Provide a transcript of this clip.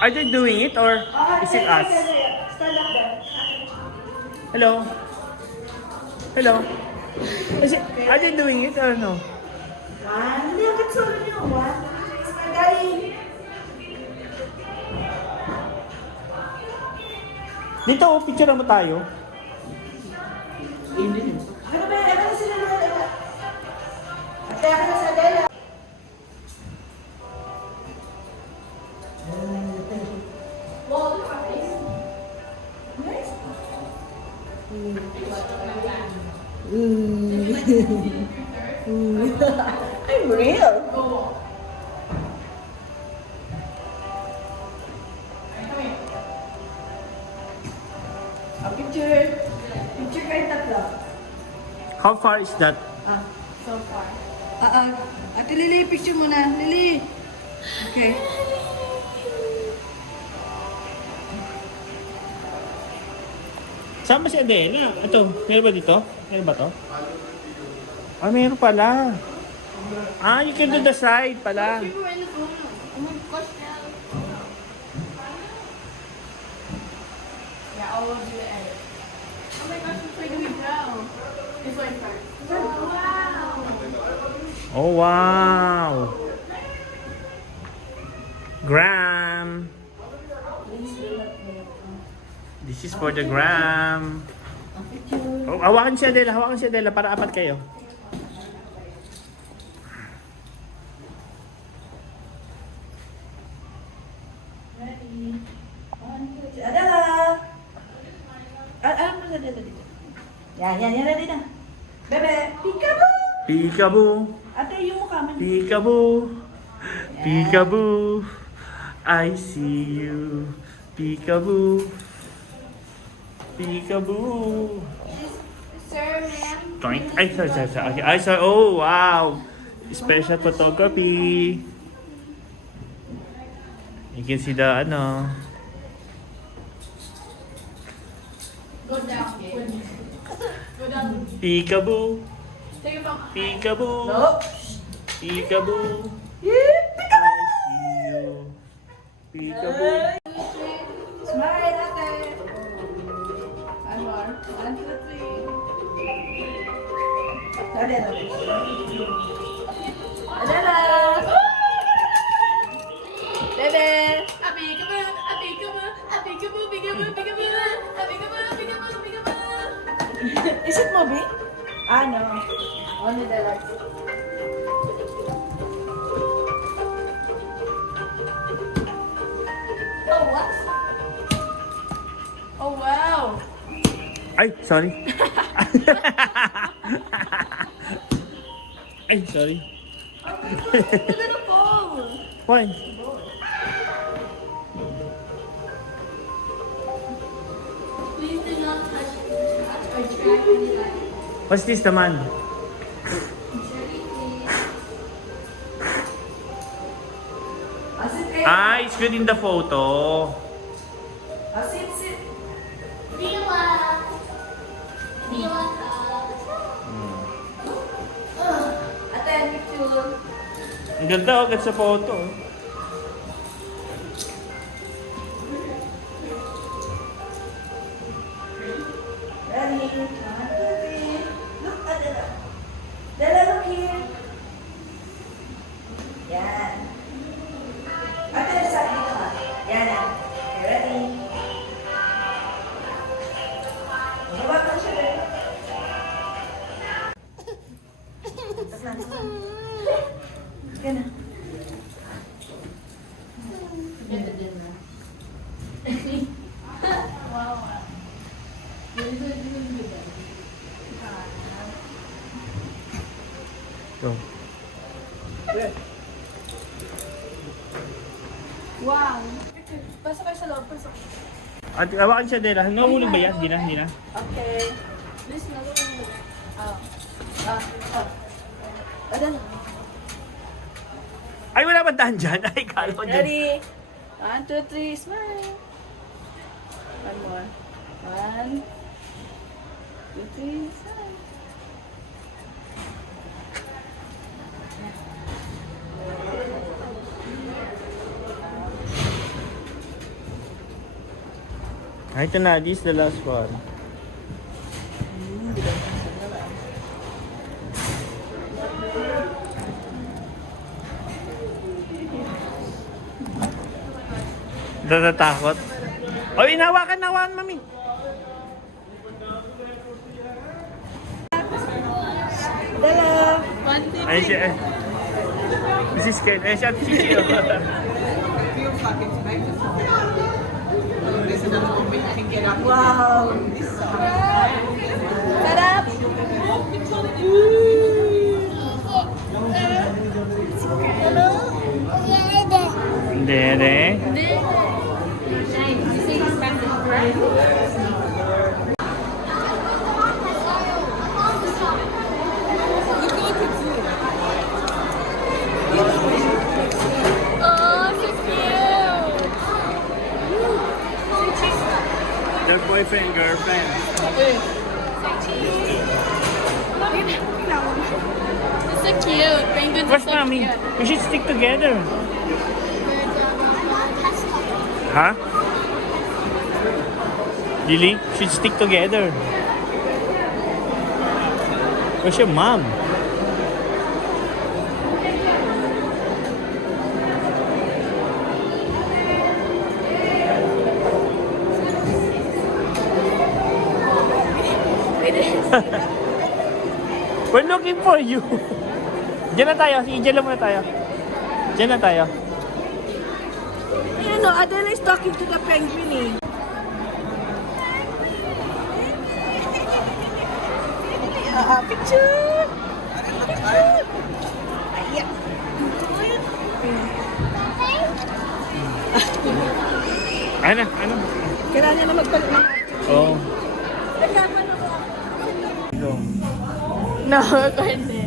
Are they doing it or is it us? Hello? Hello? Is it, are they doing it or no? Hindi, agad solo niyo. One, two, three, Dito, picture mo tayo. ano ba? Ano na sila na? Ate, ako na sa Dela. I'm real. A picture. Picture kayo tatlo. How far is that? So far. Ate Lily, picture muna. Lily. Okay. Saan ba si Adela? Ito, meron ba dito? Meron ba to? Ah, meron pala. Ah, you can do the side pala. People were in the phone. Oh my gosh, now. Yeah, I'll do the edit. Oh my gosh, it's like a big now. It's like first. Oh, wow. Oh, wow. Gram. This is for the gram. Oh, hawakan si Adela para apat kayo. Ready. One, two, three. Adela! Alam mo sa Adela dito. Yan, ready na. Bebe, peekaboo! Peekaboo. Ate, yung mukha mo. Peekaboo. Peekaboo. I see you. Peekaboo. Peekaboo. Sir, ma'am. Toink. Ay, sorry. Okay. Ay, sorry. Oh, wow. Special photography. You can see the, ano. Go down. Go down. Peekaboo. Take a phone. Peekaboo. No. Peekaboo. Yeah, I see you. Peekaboo. smile, ate. One more. One, two, three. Adela. Adela! Bebe! A peekaboo, a peekaboo, a peekaboo, peekaboo, peekaboo, a peekaboo, peekaboo, peekaboo. Is it movie? Ah, no. Only the lights. Oh, what? Oh, wow. Ay, sorry. Ay, sorry. The little ball. Why? Please do not touch or drag any light. What's this naman? Jerry, please. Sit. Ah, it's good in the photo. Sit. Mila. Mila. Ate, picture. Ang ganda, oh, ganda sa photo. Oh. Ready? One, two, three. Look at Dela. Dela, look here. Yan. Ate, sa dito ka. Yan. Okay, ready? Baba ka siya, Dela. Yan na. Ganda din na. Wow. So, Wow. Pasok kayo sa loob, pasok. at awakan siya Adela. Nahulog ba yan? Hindi na. Okay. This another one. Adela. Ay, wala ba dyan? Ay, kala ko dyan. Ready? 1, 2, 3, smile. 1, One more. One, two, three, sign. Ah, ito na, this is the last one. Natatakot. O, inawakan, mami. Dala. Ay, siya. This is scared. Ay, siya, chichi. Wow. Sarap. Dede. Oh, so cute. Their boyfriend, girlfriend. It's so cute. Penguins are What's so mommy? cute. We should stick together. Huh? Lily, we should stick together. Where's your mom? We're looking for you. Diyan na tayo. Sige, diyan lang muna tayo. Diyan na tayo. Ayan o, Adela is talking to the penguin eh. Picture! Picture! Ayan. Ano? Kailangan niya na magpalit ng Oh. nagkapan ako. Go. No, hindi.